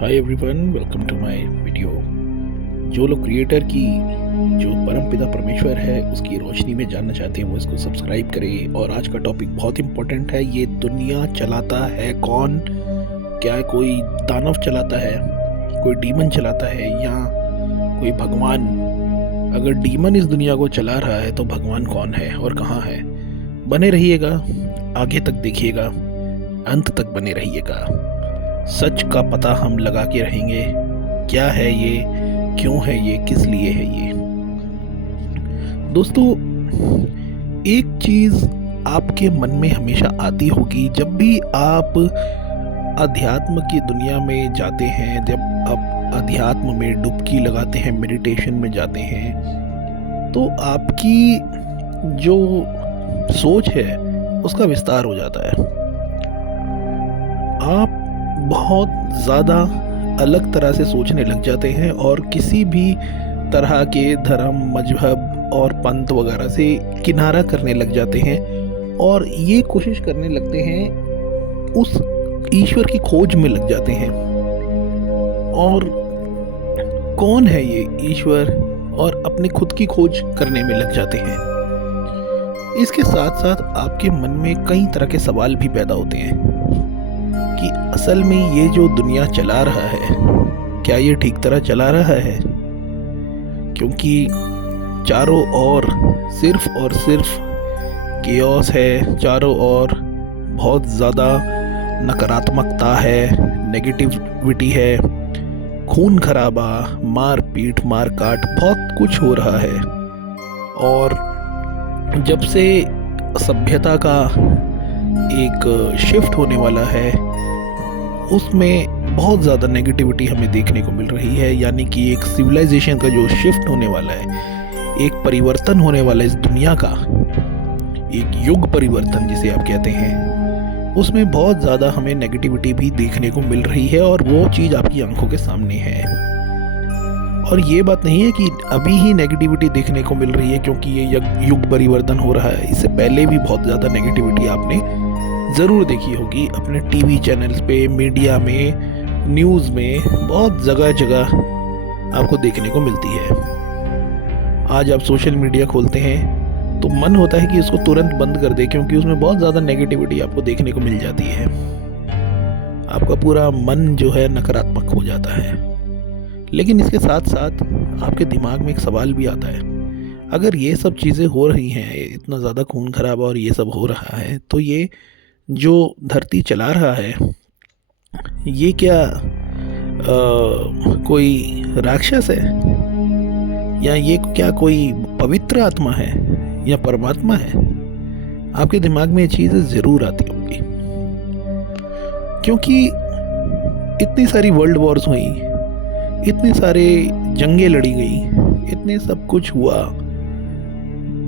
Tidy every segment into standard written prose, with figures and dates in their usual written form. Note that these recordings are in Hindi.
Hi everyone, welcome to my video. जो लोग क्रिएटर की जो परमपिता परमेश्वर है उसकी रोशनी में जानना चाहते हैं वो इसको सब्सक्राइब करें। और आज का टॉपिक बहुत इम्पोर्टेंट है। ये दुनिया चलाता है कौन? क्या कोई दानव चलाता है, कोई डीमन चलाता है, या कोई भगवान? अगर डीमन इस दुनिया को चला रहा है तो भगवान कौन है और कहाँ है? बने रहिएगा, आगे तक देखिएगा, अंत तक बने रहिएगा। सच का पता हम लगा के रहेंगे। क्या है ये, क्यों है ये, किस लिए है ये? दोस्तों, एक चीज आपके मन में हमेशा आती होगी जब भी आप अध्यात्म की दुनिया में जाते हैं, जब आप अध्यात्म में डुबकी लगाते हैं, मेडिटेशन में जाते हैं, तो आपकी जो सोच है उसका विस्तार हो जाता है। आप बहुत ज़्यादा अलग तरह से सोचने लग जाते हैं और किसी भी तरह के धर्म, मजहब और पंथ वगैरह से किनारा करने लग जाते हैं और ये कोशिश करने लगते हैं, उस ईश्वर की खोज में लग जाते हैं। और कौन है ये ईश्वर, और अपनी खुद की खोज करने में लग जाते हैं। इसके साथ साथ आपके मन में कई तरह के सवाल भी पैदा होते हैं कि असल में ये जो दुनिया चला रहा है, क्या ये ठीक तरह चला रहा है? क्योंकि चारों ओर सिर्फ और सिर्फ केओस है, चारों ओर बहुत ज़्यादा नकारात्मकता है, नेगेटिविटी है, खून खराबा, मार पीट, मार काट, बहुत कुछ हो रहा है। और जब से सभ्यता का एक शिफ्ट होने वाला है, उसमें बहुत ज़्यादा नेगेटिविटी हमें देखने को मिल रही है। यानी कि एक सिविलाइजेशन का जो शिफ्ट होने वाला है, एक परिवर्तन होने वाला है इस दुनिया का, एक युग परिवर्तन जिसे आप कहते हैं, उसमें बहुत ज़्यादा हमें नेगेटिविटी भी देखने को मिल रही है। और वो चीज़ आपकी आंखों के सामने है। और ये बात नहीं है कि अभी ही नेगेटिविटी देखने को मिल रही है क्योंकि ये युग परिवर्तन हो रहा है। इससे पहले भी बहुत ज़्यादा नेगेटिविटी आपने ज़रूर देखी होगी अपने टीवी चैनल्स पे, मीडिया में, न्यूज़ में, बहुत जगह जगह आपको देखने को मिलती है। आज आप सोशल मीडिया खोलते हैं तो मन होता है कि उसको तुरंत बंद कर दे, क्योंकि उसमें बहुत ज़्यादा नेगेटिविटी आपको देखने को मिल जाती है। आपका पूरा मन जो है नकारात्मक हो जाता है। लेकिन इसके साथ साथ आपके दिमाग में एक सवाल भी आता है, अगर ये सब चीज़ें हो रही हैं, इतना ज़्यादा खून खराबा और ये सब हो रहा है, तो ये जो धरती चला रहा है, ये क्या कोई राक्षस है, या ये क्या कोई पवित्र आत्मा है, या परमात्मा है? आपके दिमाग में ये चीज़ें ज़रूर आती होंगी, क्योंकि इतनी सारी वर्ल्ड वॉर्स हुई, इतने सारे जंगें लड़ी गई, इतने सब कुछ हुआ,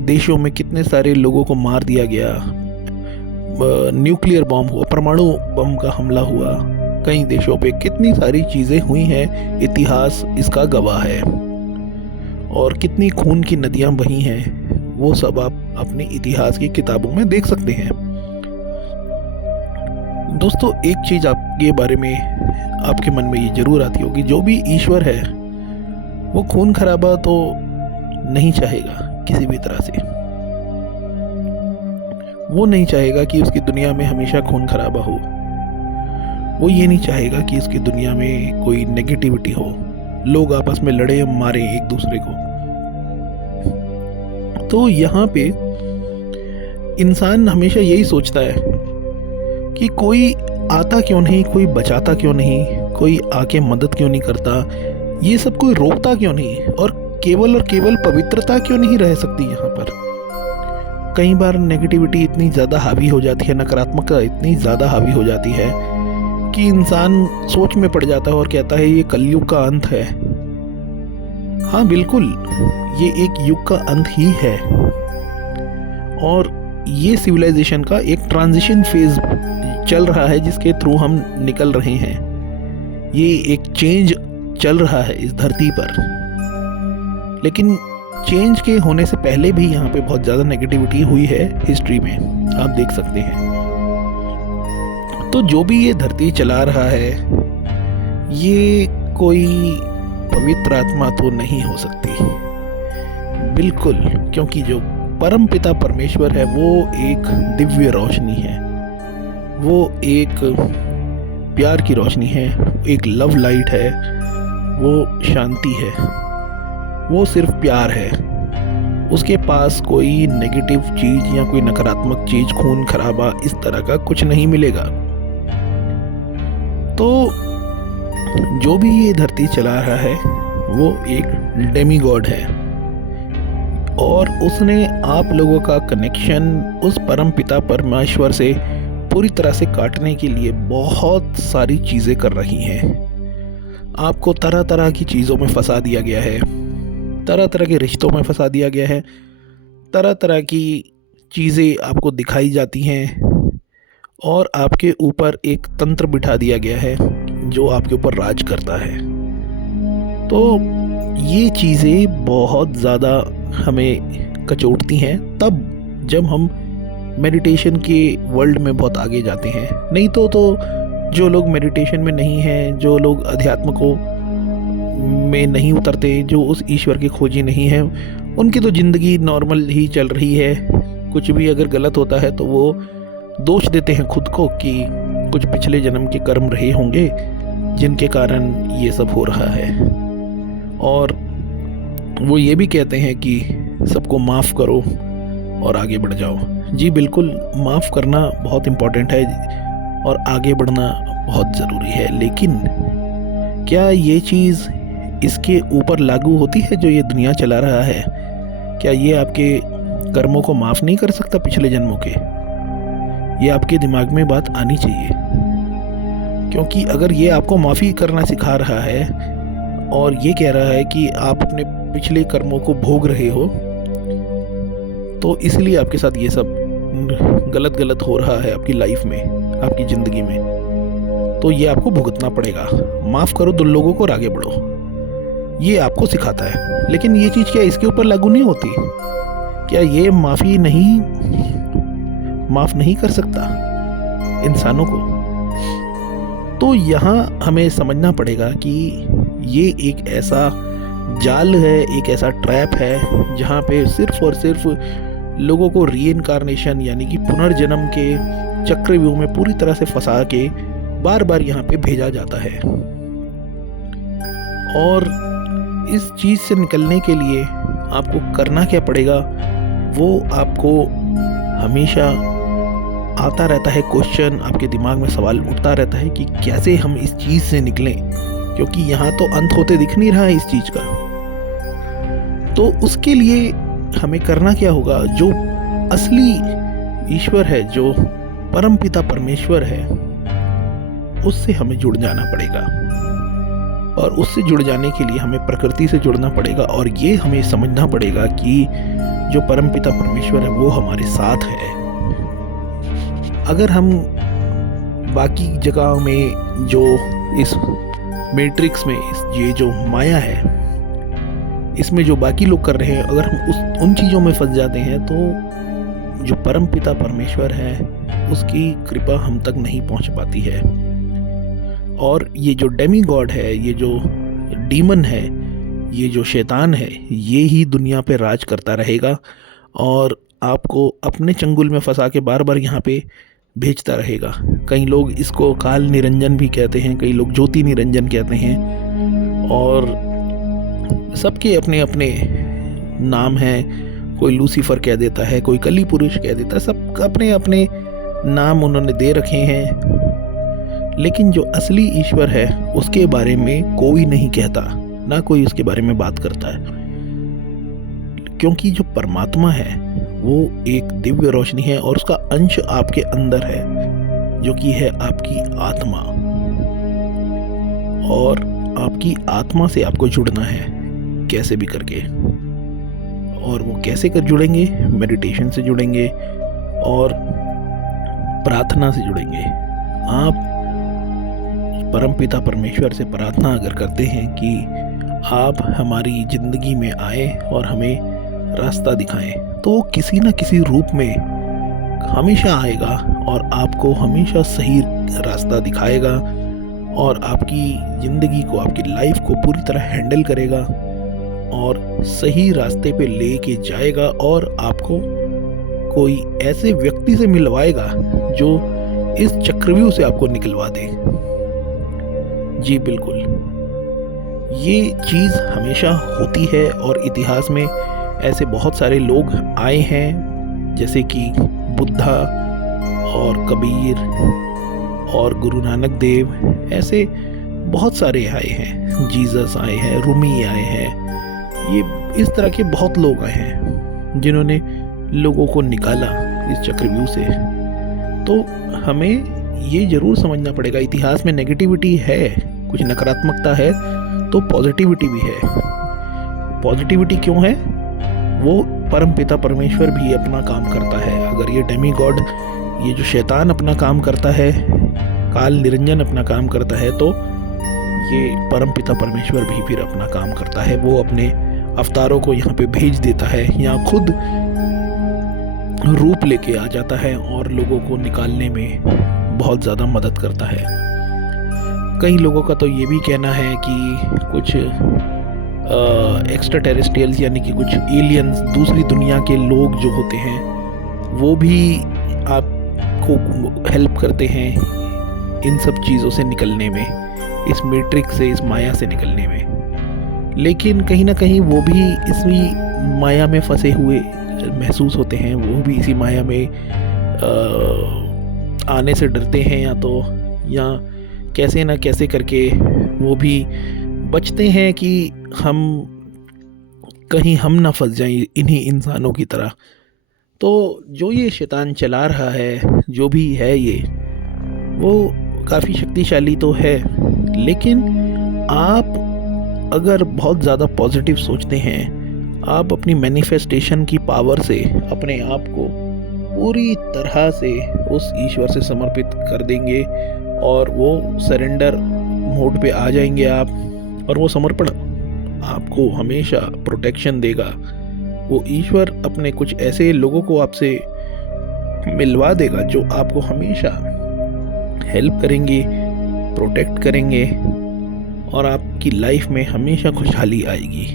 देशों में कितने सारे लोगों को मार दिया गया, न्यूक्लियर बम हुआ, परमाणु बम का हमला हुआ कई देशों पे, कितनी सारी चीज़ें हुई हैं, इतिहास इसका गवाह है। और कितनी खून की नदियां बही हैं, वो सब आप अपने इतिहास की किताबों में देख सकते हैं। दोस्तों, एक चीज़ आपके बारे में आपके मन में ये ज़रूर आती होगी, जो भी ईश्वर है वो खून खराबा तो नहीं चाहेगा किसी भी तरह से। वो नहीं चाहेगा कि उसकी दुनिया में हमेशा खून खराबा हो। वो ये नहीं चाहेगा कि उसकी दुनिया में कोई नेगेटिविटी हो, लोग आपस में लड़े मारे एक दूसरे को। तो यहाँ पे इंसान हमेशा यही सोचता है कि कोई आता क्यों नहीं, कोई बचाता क्यों नहीं, कोई आके मदद क्यों नहीं करता, ये सब कोई रोकता क्यों नहीं, और केवल पवित्रता क्यों नहीं रह सकती यहाँ पर? कई बार नेगेटिविटी इतनी ज़्यादा हावी हो जाती है, नकारात्मकता इतनी ज़्यादा हावी हो जाती है कि इंसान सोच में पड़ जाता है और कहता है ये कलयुग का अंत है। हाँ बिल्कुल, ये एक युग का अंत ही है। और ये सिविलाइजेशन का एक ट्रांजिशन फेज चल रहा है जिसके थ्रू हम निकल रहे हैं। ये एक चेंज चल रहा है इस धरती पर। लेकिन चेंज के होने से पहले भी यहाँ पे बहुत ज़्यादा नेगेटिविटी हुई है हिस्ट्री में, आप देख सकते हैं। तो जो भी ये धरती चला रहा है, ये कोई पवित्र आत्मा तो नहीं हो सकती, बिल्कुल, क्योंकि जो परम पिता परमेश्वर है वो एक दिव्य रोशनी है, वो एक प्यार की रोशनी है, एक लव लाइट है, वो शांति है, वो सिर्फ प्यार है। उसके पास कोई नेगेटिव चीज या कोई नकारात्मक चीज, खून खराबा, इस तरह का कुछ नहीं मिलेगा। तो जो भी ये धरती चला रहा है वो एक डेमी गॉड है, और उसने आप लोगों का कनेक्शन उस परम पिता परमेश्वर से पूरी तरह से काटने के लिए बहुत सारी चीज़ें कर रही हैं। आपको तरह तरह की चीज़ों में फंसा दिया गया है, तरह तरह के रिश्तों में फंसा दिया गया है, तरह तरह की चीज़ें आपको दिखाई जाती हैं, और आपके ऊपर एक तंत्र बिठा दिया गया है जो आपके ऊपर राज करता है। तो ये चीज़ें बहुत ज़्यादा हमें कचोटती हैं तब जब हम मेडिटेशन के वर्ल्ड में बहुत आगे जाते हैं। नहीं तो जो लोग मेडिटेशन में नहीं हैं, जो लोग अध्यात्म को में नहीं उतरते, जो उस ईश्वर के खोजी नहीं हैं, उनकी तो ज़िंदगी नॉर्मल ही चल रही है। कुछ भी अगर गलत होता है तो वो दोष देते हैं खुद को कि कुछ पिछले जन्म के कर्म रहे होंगे जिनके कारण ये सब हो रहा है, और वो ये भी कहते हैं कि सबको माफ़ करो और आगे बढ़ जाओ। जी बिल्कुल, माफ़ करना बहुत इम्पोर्टेंट है और आगे बढ़ना बहुत ज़रूरी है, लेकिन क्या ये चीज़ इसके ऊपर लागू होती है जो ये दुनिया चला रहा है? क्या ये आपके कर्मों को माफ़ नहीं कर सकता, पिछले जन्मों के? ये आपके दिमाग में बात आनी चाहिए, क्योंकि अगर ये आपको माफ़ी करना सिखा रहा है और ये कह रहा है कि आप अपने पिछले कर्मों को भोग रहे हो, तो इसलिए आपके साथ ये सब गलत हो रहा है आपकी लाइफ में, आपकी ज़िंदगी में, तो ये आपको भुगतना पड़ेगा। माफ़ करो दो लोगों को और आगे बढ़ो, ये आपको सिखाता है। लेकिन ये चीज़ क्या इसके ऊपर लागू नहीं होती? क्या ये माफ़ी माफ़ नहीं कर सकता इंसानों को? तो यहाँ हमें समझना पड़ेगा कि ये एक ऐसा जाल है, एक ऐसा ट्रैप है जहाँ पे सिर्फ और सिर्फ लोगों को रीइंकारनेशन यानी कि पुनर्जन्म के चक्रव्यूह में पूरी तरह से फंसा के बार बार यहाँ पे भेजा जाता है। और इस चीज़ से निकलने के लिए आपको करना क्या पड़ेगा, वो आपको हमेशा आता रहता है क्वेश्चन, आपके दिमाग में सवाल उठता रहता है कि कैसे हम इस चीज़ से निकलें, क्योंकि यहाँ तो अंत होते दिख नहीं रहा है इस चीज़ का। तो उसके लिए हमें करना क्या होगा? जो असली ईश्वर है, जो परम पिता परमेश्वर है, उससे हमें जुड़ जाना पड़ेगा, और उससे जुड़ जाने के लिए हमें प्रकृति से जुड़ना पड़ेगा, और ये हमें समझना पड़ेगा कि जो परम पिता परमेश्वर है वो हमारे साथ है। अगर हम बाकी जगह में जो इस मैट्रिक्स में ये जो माया है, इसमें जो बाकी लोग कर रहे हैं, अगर हम उन चीज़ों में फंस जाते हैं तो जो परम पिता परमेश्वर है उसकी कृपा हम तक नहीं पहुंच पाती है। और ये जो डेमी गॉड है, ये जो डीमन है, ये जो शैतान है, ये ही दुनिया पे राज करता रहेगा और आपको अपने चंगुल में फंसा के बार बार यहाँ पे भेजता रहेगा। कई लोग इसको काल निरंजन भी कहते हैं, कई लोग ज्योति निरंजन कहते हैं, और सबके अपने अपने नाम हैं। कोई लूसीफर कह देता है, कोई कली पुरुष कह देता है, सब अपने अपने नाम उन्होंने दे रखे हैं। लेकिन जो असली ईश्वर है उसके बारे में कोई नहीं कहता, ना कोई उसके बारे में बात करता है, क्योंकि जो परमात्मा है वो एक दिव्य रोशनी है और उसका अंश आपके अंदर है, जो कि है आपकी आत्मा। और आपकी आत्मा से आपको जुड़ना है कैसे भी करके, और वो कैसे कर जुड़ेंगे? मेडिटेशन से जुड़ेंगे और प्रार्थना से जुड़ेंगे। आप परम पिता परमेश्वर से प्रार्थना अगर करते हैं कि आप हमारी ज़िंदगी में आए और हमें रास्ता दिखाएं, तो किसी न किसी रूप में हमेशा आएगा और आपको हमेशा सही रास्ता दिखाएगा और आपकी ज़िंदगी को, आपकी लाइफ को पूरी तरह हैंडल करेगा और सही रास्ते पे लेके जाएगा और आपको कोई ऐसे व्यक्ति से मिलवाएगा जो इस चक्रव्यूह से आपको निकलवा दे। जी बिल्कुल, ये चीज़ हमेशा होती है और इतिहास में ऐसे बहुत सारे लोग आए हैं, जैसे कि बुद्धा और कबीर और गुरु नानक देव, ऐसे बहुत सारे आए हैं, जीसस आए हैं, रूमी आए हैं। ये इस तरह के बहुत लोग आए हैं जिन्होंने लोगों को निकाला इस चक्रव्यूह से। तो हमें ये ज़रूर समझना पड़ेगा, इतिहास में नेगेटिविटी है, कुछ नकारात्मकता है, तो पॉजिटिविटी भी है। पॉजिटिविटी क्यों है? वो परमपिता परमेश्वर भी अपना काम करता है। अगर ये डेमी गॉड, ये जो शैतान अपना काम करता है, काल निरंजन अपना काम करता है, तो ये परमपिता परमेश्वर भी फिर अपना काम करता है। वो अपने अवतारों को यहाँ पे भेज देता है, यहाँ खुद रूप लेके आ जाता है और लोगों को निकालने में बहुत ज़्यादा मदद करता है। कई लोगों का तो ये भी कहना है कि कुछ एक्स्ट्रा टेरेस्ट्रियल्स यानी कि कुछ एलियंस, दूसरी दुनिया के लोग जो होते हैं, वो भी आपको हेल्प करते हैं इन सब चीज़ों से निकलने में, इस मैट्रिक्स से, इस माया से निकलने में। लेकिन कहीं ना कहीं वो भी इसी माया में फंसे हुए महसूस होते हैं, वो भी इसी माया में आने से डरते हैं, या कैसे ना कैसे करके वो भी बचते हैं कि कहीं हम ना फंस जाएं इन्हीं इंसानों की तरह। तो जो ये शैतान चला रहा है, जो भी है ये, वो काफ़ी शक्तिशाली तो है, लेकिन आप अगर बहुत ज़्यादा पॉजिटिव सोचते हैं, आप अपनी मैनिफेस्टेशन की पावर से अपने आप को पूरी तरह से उस ईश्वर से समर्पित कर देंगे और वो सरेंडर मोड पे आ जाएंगे आप, और वो समर्पण आपको हमेशा प्रोटेक्शन देगा। वो ईश्वर अपने कुछ ऐसे लोगों को आपसे मिलवा देगा जो आपको हमेशा हेल्प करेंगे, प्रोटेक्ट करेंगे और आपकी लाइफ में हमेशा खुशहाली आएगी।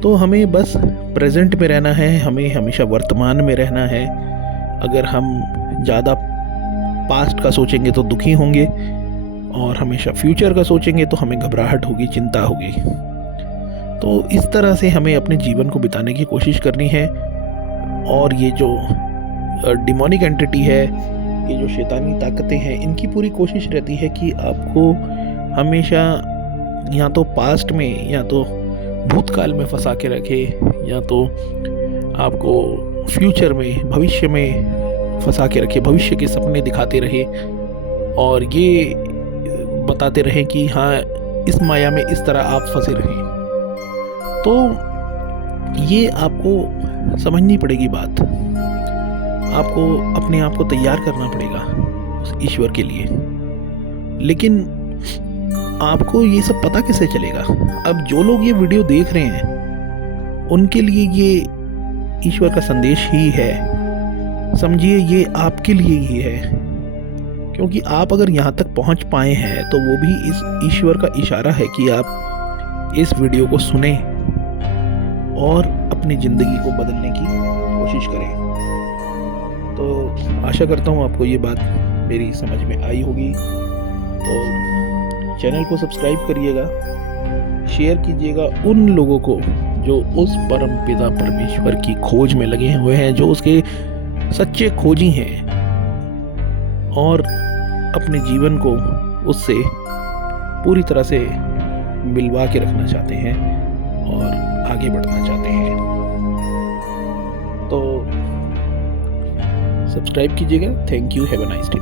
तो हमें बस प्रेजेंट में रहना है, हमें हमेशा वर्तमान में रहना है। अगर हम ज़्यादा पास्ट का सोचेंगे तो दुखी होंगे, और हमेशा फ्यूचर का सोचेंगे तो हमें घबराहट होगी, चिंता होगी। तो इस तरह से हमें अपने जीवन को बिताने की कोशिश करनी है। और ये जो डिमोनिक एंटिटी है, ये जो शैतानी ताकतें हैं, इनकी पूरी कोशिश रहती है कि आपको हमेशा या तो पास्ट में या तो भूतकाल में फंसा के रखे, या तो आपको फ्यूचर में, भविष्य में फंसा के रखे, भविष्य के सपने दिखाते रहे और ये बताते रहें कि हाँ, इस माया में इस तरह आप फंसे रहें। तो ये आपको समझनी पड़ेगी बात, आपको अपने आप को तैयार करना पड़ेगा उस ईश्वर के लिए। लेकिन आपको ये सब पता कैसे चलेगा? अब जो लोग ये वीडियो देख रहे हैं, उनके लिए ये ईश्वर का संदेश ही है। समझिए, ये आपके लिए ही है, क्योंकि आप अगर यहाँ तक पहुँच पाए हैं तो वो भी इस ईश्वर का इशारा है कि आप इस वीडियो को सुने और अपनी ज़िंदगी को बदलने की कोशिश करें। तो आशा करता हूँ आपको ये बात मेरी समझ में आई होगी। तो चैनल को सब्सक्राइब करिएगा, शेयर कीजिएगा उन लोगों को जो उस परम पिता परमेश्वर की खोज में लगे हुए हैं, जो उसके सच्चे खोजी हैं और अपने जीवन को उससे पूरी तरह से मिलवा के रखना चाहते हैं और आगे बढ़ना चाहते हैं। तो सब्सक्राइब कीजिएगा। Thank you, have a nice day.